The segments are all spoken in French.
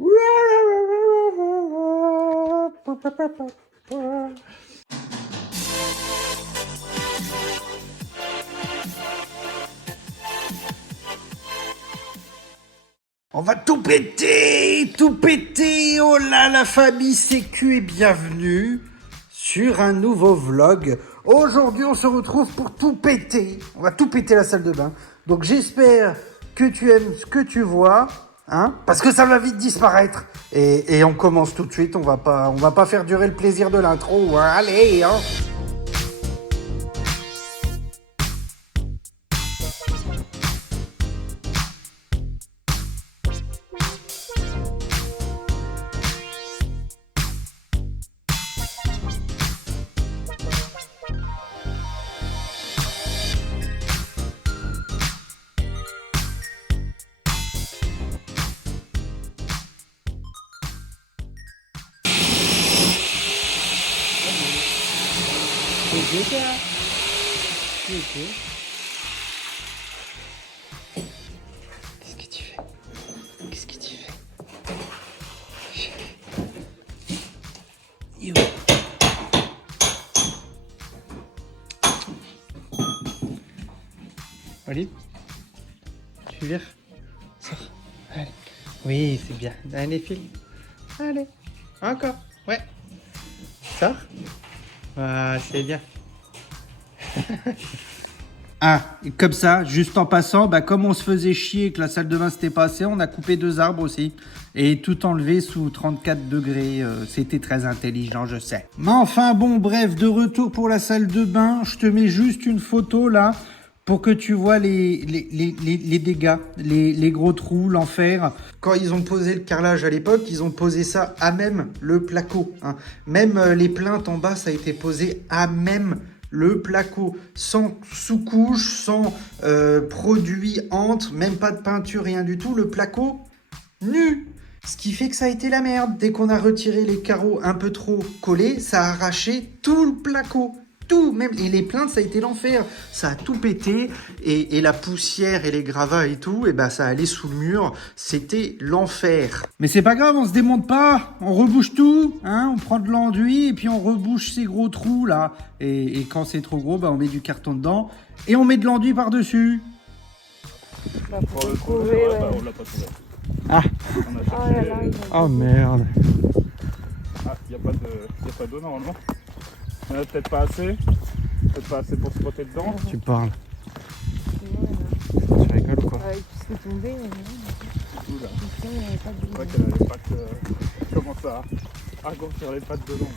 On va tout péter, tout péter. Oh là, la famille Sécu est bienvenue sur un nouveau vlog. Aujourd'hui, on se retrouve pour tout péter. On va tout péter la salle de bain. Donc j'espère que tu aimes ce que tu vois, hein, parce que ça va vite disparaître. Et on commence tout de suite. On va pas faire durer le plaisir de l'intro. Hein. Allez, hein. Qu'est-ce que tu fais? Qu'est-ce que tu fais? You. Olive, tu vires? Sors. Allez. Oui, c'est bien. Allez, file. Allez. Encore. Ouais. Sors. Ah, c'est bien. Ah, et comme ça, juste en passant, comme on se faisait chier et que la salle de bain s'était pas assez, on a coupé 2 arbres aussi. Et tout enlevé sous 34 degrés. C'était très intelligent, je sais. Mais enfin, bon, bref, de retour pour la salle de bain. Je te mets juste une photo là pour que tu vois les dégâts, les gros trous, l'enfer. Quand ils ont posé le carrelage à l'époque, ils ont posé ça à même le placo. Hein. Même les plinthes en bas, ça a été posé à même le placo, sans sous-couche, sans produit entre, même pas de peinture, rien du tout. Le placo nu. Ce qui fait que ça a été la merde. Dès qu'on a retiré les carreaux un peu trop collés, ça a arraché tout le placo. Tout, même, et les plinthes, ça a été l'enfer. Ça a tout pété, et la poussière et les gravats et tout, et ça allait sous le mur. C'était l'enfer. Mais c'est pas grave, on se démonte pas. On rebouche tout, hein. On prend de l'enduit, et puis on rebouche ces gros trous, là. Et quand c'est trop gros, on met du carton dedans, et on met de l'enduit par-dessus. Pour le trouver, ouais. On l'a pas trouvé. Ah. Oh là là, Oh merde. Ah, il n'y a pas d'eau normalement. Il n'y en a peut-être pas assez. Peut-être pas assez pour se frotter dedans. Tu parles. Tu rigoles ou quoi? Avec tout ce qui est tombé, C'est tout là. il n'y avait pas de C'est vrai qu'elle a les pattes. Commence à gonfler les pattes dedans.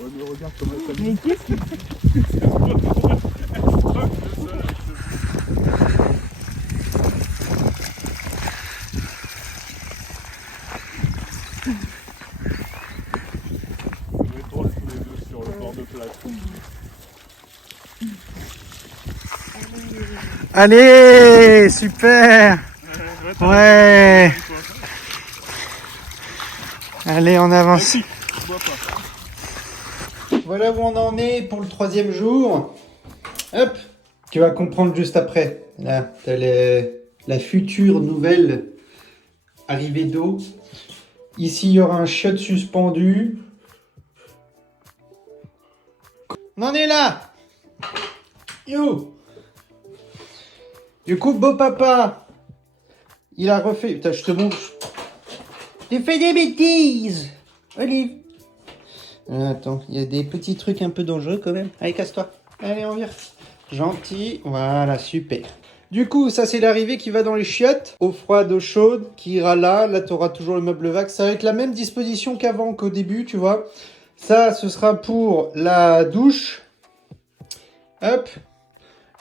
Ouais, mais regarde comment elle s'amuse. Mais qu'est-ce que On est tournés tous les deux sur le bord de plage. Allez, super. Ouais. Allez, on avance. Voilà où on en est pour le 3e jour. Hop, tu vas comprendre juste après. Là, t'as la future nouvelle arrivée d'eau. Ici, il y aura un chiotte suspendu. On en est là. Yo. Du coup, beau papa, il a refait... Putain, je te montre. Tu fais des bêtises, Olive. Attends, il y a des petits trucs un peu dangereux quand même. Allez, casse-toi. Allez, on vire. Gentil. Voilà, super. Du coup, ça, c'est l'arrivée qui va dans les chiottes. Eau froide, eau chaude, qui ira là. Là, tu auras toujours le meuble vac. Ça va être la même disposition qu'avant, qu'au début, tu vois. Ça, ce sera pour la douche. Hop.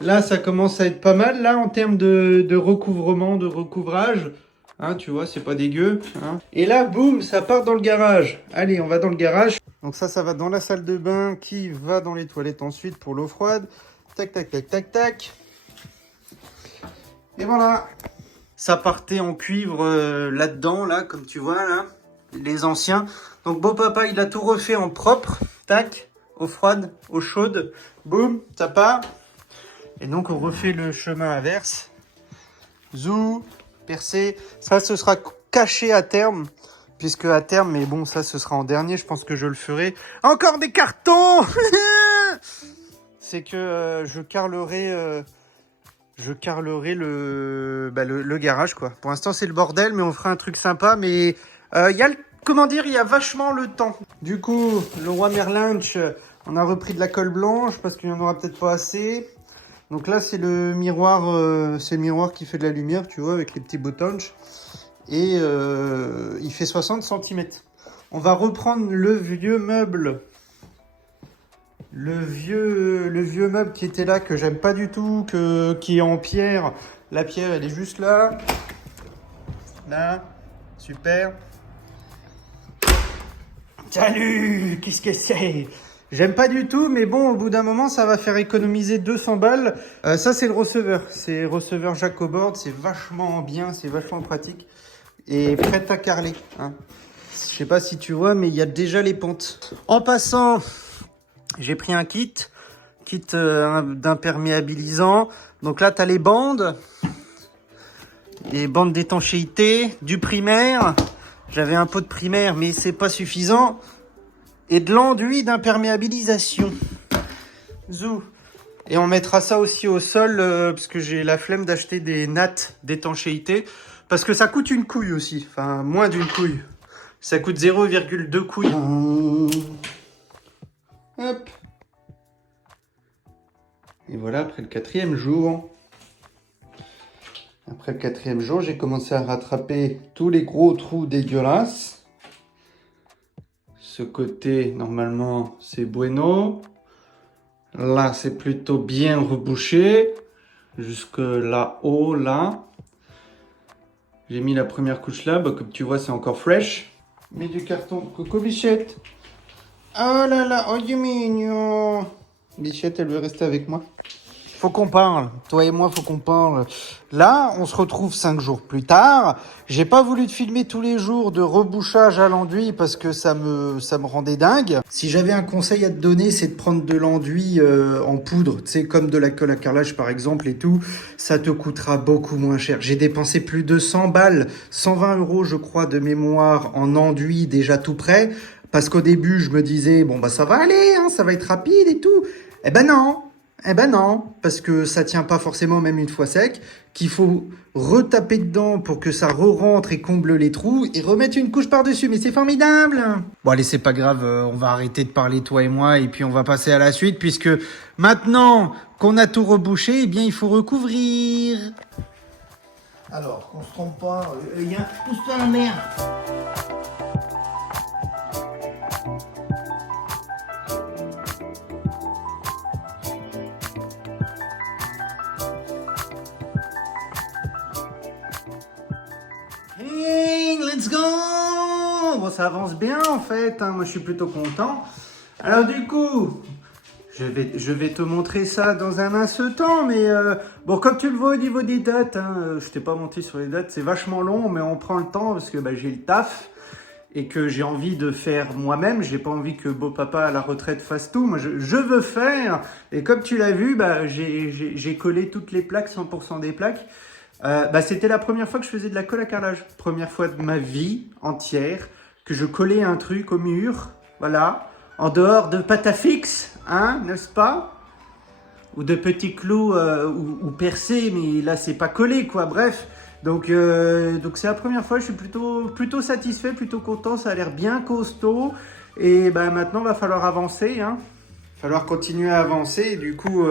Là, ça commence à être pas mal, là, en termes de recouvrement, de recouvrage. Hein, tu vois, c'est pas dégueu. Hein. Et là, boum, ça part dans le garage. Allez, on va dans le garage. Donc ça va dans la salle de bain qui va dans les toilettes ensuite pour l'eau froide. Tac, tac, tac, tac, tac. Et voilà. Ça partait en cuivre là-dedans, là, comme tu vois, là. Les anciens. Donc, beau papa, il a tout refait en propre. Tac, eau froide, eau chaude. Boum, ça part. Et donc, on refait le chemin inverse. Zou, percé. Ça, ce sera caché à terme. Puisque à terme, mais bon, ça, ce sera en dernier. Je pense que je le ferai. Encore des cartons. C'est que je carrelerai le garage, quoi. Pour l'instant, c'est le bordel, mais on fera un truc sympa. Mais il y a il y a vachement le temps. Du coup, le roi Merlin, on a repris de la colle blanche parce qu'il n'y en aura peut-être pas assez. Donc là, c'est le miroir qui fait de la lumière, tu vois, avec les petits boutons. Et il fait 60 cm. On va reprendre le vieux meuble. Le vieux meuble qui était là, que j'aime pas du tout, qui est en pierre. La pierre, elle est juste là. Là. Super. Salut! Qu'est-ce que c'est? J'aime pas du tout, mais bon, au bout d'un moment, ça va faire économiser 200 balles. Ça, c'est le receveur. C'est receveur Jacobord. C'est vachement bien, c'est vachement pratique. Et prêt à carreler. Hein. Je sais pas si tu vois, mais il y a déjà les pentes. En passant, j'ai pris un kit d'imperméabilisant. Donc là, tu as les bandes d'étanchéité, du primaire. J'avais un pot de primaire, mais c'est pas suffisant. Et de l'enduit d'imperméabilisation. Zou. Et on mettra ça aussi au sol, parce que j'ai la flemme d'acheter des nattes d'étanchéité. Parce que ça coûte une couille aussi. Enfin, moins d'une couille. Ça coûte 0,2 couilles. Hop. Et voilà, après le 4e jour. Après le 4e jour, j'ai commencé à rattraper tous les gros trous dégueulasses. Ce côté, normalement, c'est bueno. Là, c'est plutôt bien rebouché. Jusque là-haut, là. J'ai mis la première couche là. Bah, comme tu vois, c'est encore fresh. Mets du carton. Coucou, Bichette. Oh là là, oh, du mignon. Bichette, elle veut rester avec moi. Faut qu'on parle. Toi et moi, faut qu'on parle. Là, on se retrouve 5 jours plus tard. J'ai pas voulu te filmer tous les jours de rebouchage à l'enduit parce que ça me rendait dingue. Si j'avais un conseil à te donner, c'est de prendre de l'enduit en poudre. Tu sais, comme de la colle à carrelage par exemple et tout. Ça te coûtera beaucoup moins cher. J'ai dépensé plus de 100 balles, 120 € je crois de mémoire en enduit déjà tout prêt. Parce qu'au début, je me disais, bon bah ça va aller, hein, ça va être rapide et tout. Eh ben non. Eh ben non, parce que ça tient pas forcément même une fois sec, qu'il faut retaper dedans pour que ça re-rentre et comble les trous et remettre une couche par-dessus, mais c'est formidable. Bon allez, c'est pas grave, on va arrêter de parler toi et moi et puis on va passer à la suite puisque maintenant qu'on a tout rebouché, eh bien il faut recouvrir. Alors, qu'on se trompe pas, il y a pousse-toi la merde. Hey, let's go! Bon, ça avance bien en fait, hein. Moi je suis plutôt content. Alors du coup, je vais te montrer ça dans un instant, mais bon, comme tu le vois au niveau des dates, hein, je t'ai pas monté sur les dates, c'est vachement long, mais on prend le temps parce que bah, j'ai le taf et que j'ai envie de faire moi-même. J'ai pas envie que beau papa à la retraite fasse tout. Moi, je veux faire. Et comme tu l'as vu, bah, j'ai collé toutes les plaques, 100% des plaques. Bah, c'était la première fois que je faisais de la colle à carrelage. Première fois de ma vie entière que je collais un truc au mur. Voilà. En dehors de pâte à fixe, hein, n'est-ce pas? Ou de petits clous ou percés, mais là, c'est pas collé, quoi. Bref. Donc c'est la première fois. Je suis plutôt satisfait, plutôt content. Ça a l'air bien costaud. Et bah, maintenant, il va falloir avancer, hein. Il va falloir continuer à avancer. Et du coup...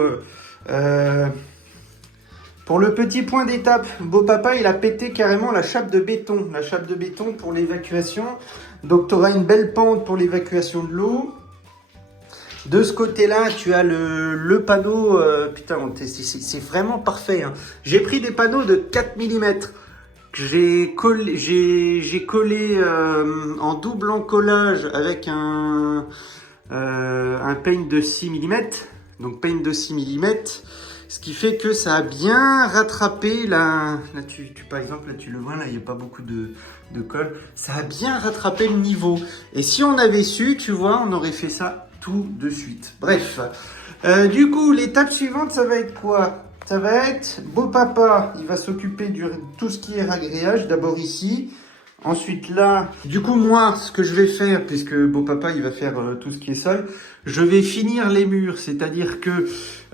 pour le petit point d'étape, beau papa, il a pété carrément la chape de béton. La chape de béton pour l'évacuation. Donc, tu auras une belle pente pour l'évacuation de l'eau. De ce côté-là, tu as le panneau. Putain, c'est vraiment parfait. Hein. J'ai pris des panneaux de 4 mm. J'ai collé en double encollage avec un paint de 6 mm. Donc, paint de 6 mm. Ce qui fait que ça a bien rattrapé là par exemple, là tu le vois, là il n'y a pas beaucoup de colle. Ça a bien rattrapé le niveau. Et si on avait su, tu vois, on aurait fait ça tout de suite. Bref, du coup, l'étape suivante, ça va être quoi? Ça va être beau papa, il va s'occuper de tout ce qui est ragréage, d'abord ici, ensuite là. Du coup, moi, ce que je vais faire, puisque beau papa, il va faire tout ce qui est sol, je vais finir les murs, c'est-à-dire que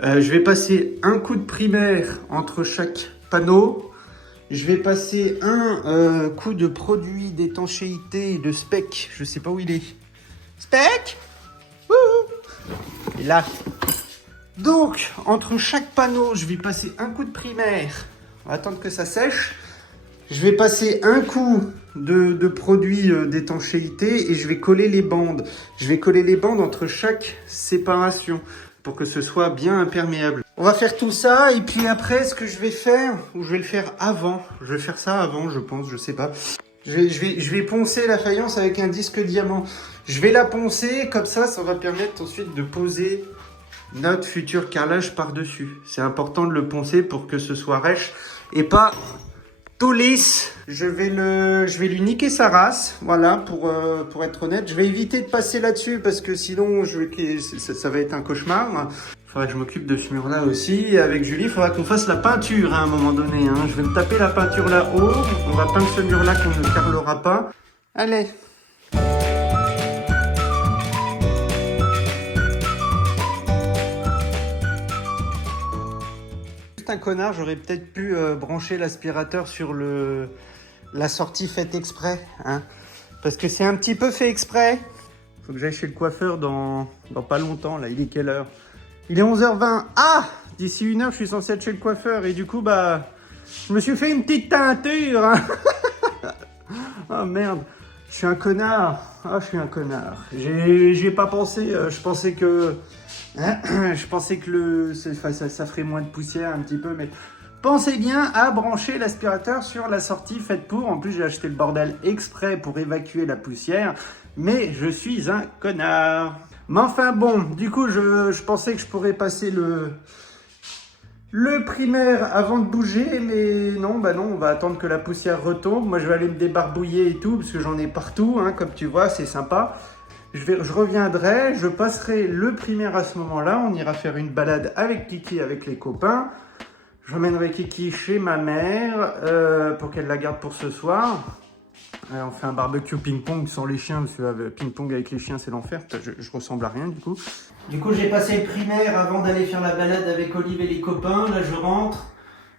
je vais passer un coup de primaire entre chaque panneau. Je vais passer un coup de produit d'étanchéité et de spec. Je sais pas où il est. Spec. Wouhou. Et là. Donc, entre chaque panneau, je vais passer un coup de primaire. On va attendre que ça sèche. Je vais passer un coup de produit d'étanchéité et je vais coller les bandes. Je vais coller les bandes entre chaque séparation pour que ce soit bien imperméable. On va faire tout ça et puis après, ce que je vais faire, ou je vais le faire avant. Je vais faire ça avant, je pense, je sais pas. Je vais poncer la faïence avec un disque diamant. Je vais la poncer, comme ça va permettre ensuite de poser notre futur carrelage par-dessus. C'est important de le poncer pour que ce soit rêche et pas tout lisse. Je vais lui niquer sa race, voilà, pour être honnête. Je vais éviter de passer là-dessus parce que sinon ça va être un cauchemar. Il faudrait que je m'occupe de ce mur-là aussi. Et avec Julie, il faudra qu'on fasse la peinture à un moment donné. Hein. Je vais me taper la peinture là-haut. On va peindre ce mur-là qu'on ne carrelera pas. Allez. Un connard, j'aurais peut-être pu brancher l'aspirateur sur la sortie faite exprès, hein, parce que c'est un petit peu fait exprès. Faut que j'aille chez le coiffeur dans pas longtemps, là, il est quelle heure? Il est 11h20. Ah, d'ici 1 heure, je suis censé être chez le coiffeur, et du coup, bah, je me suis fait une petite teinture, hein. Oh merde, je suis un connard. Ah, je suis un connard. J'y ai pas pensé, je pensais que ça ferait moins de poussière un petit peu, mais pensez bien à brancher l'aspirateur sur la sortie faite pour. En plus, j'ai acheté le bordel exprès pour évacuer la poussière, mais je suis un connard. Mais enfin bon, du coup, je pensais que je pourrais passer le primaire avant de bouger, mais non, bah non, on va attendre que la poussière retombe. Moi, je vais aller me débarbouiller et tout, parce que j'en ai partout, hein, comme tu vois, c'est sympa. Je reviendrai, je passerai le primaire à ce moment-là. On ira faire une balade avec Kiki, avec les copains. J'emmènerai Kiki chez ma mère pour qu'elle la garde pour ce soir. On fait un barbecue ping-pong sans les chiens, parce que ping-pong avec les chiens, c'est l'enfer. Je ressemble à rien, du coup. Du coup, j'ai passé le primaire avant d'aller faire la balade avec Olive et les copains. Là, je rentre.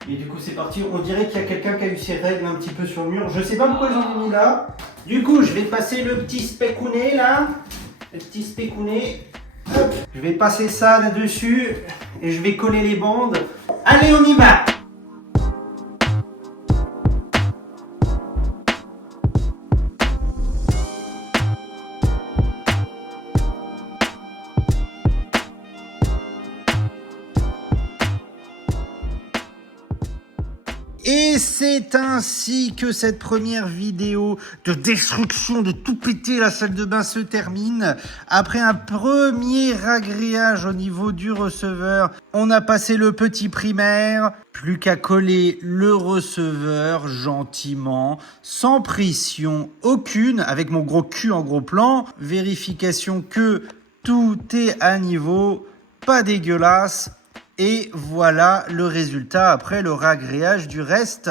Et du coup, c'est parti. On dirait qu'il y a quelqu'un qui a eu ses règles un petit peu sur le mur. Je sais pas pourquoi j'en ai mis là. Du coup, je vais passer le petit specounet là. Le petit specounet. Hop. Je vais passer ça là-dessus. Et je vais coller les bandes. Allez, on y va! Et c'est ainsi que cette première vidéo de destruction, de tout péter la salle de bain se termine. Après un premier agréage au niveau du receveur, on a passé le petit primaire. Plus qu'à coller le receveur gentiment, sans pression aucune, avec mon gros cul en gros plan. Vérification que tout est à niveau, pas dégueulasse. Et voilà le résultat après le ragréage du reste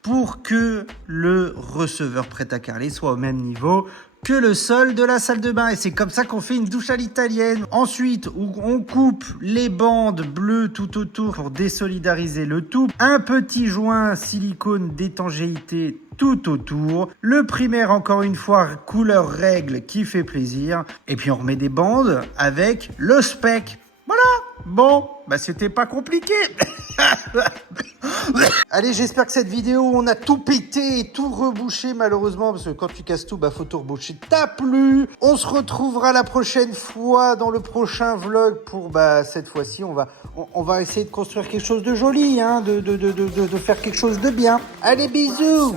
pour que le receveur prêt à carreler soit au même niveau que le sol de la salle de bain. Et c'est comme ça qu'on fait une douche à l'italienne. Ensuite, on coupe les bandes bleues tout autour pour désolidariser le tout. Un petit joint silicone d'étanchéité tout autour. Le primaire, encore une fois, couleur règle qui fait plaisir. Et puis on remet des bandes avec le spec. Voilà. Bon, bah c'était pas compliqué. Allez, j'espère que cette vidéo, on a tout pété et tout rebouché malheureusement, parce que quand tu casses tout, bah faut tout reboucher. T'as plu. On se retrouvera la prochaine fois dans le prochain vlog pour, bah cette fois-ci, on va essayer de construire quelque chose de joli, hein, de faire quelque chose de bien. Allez, bisous.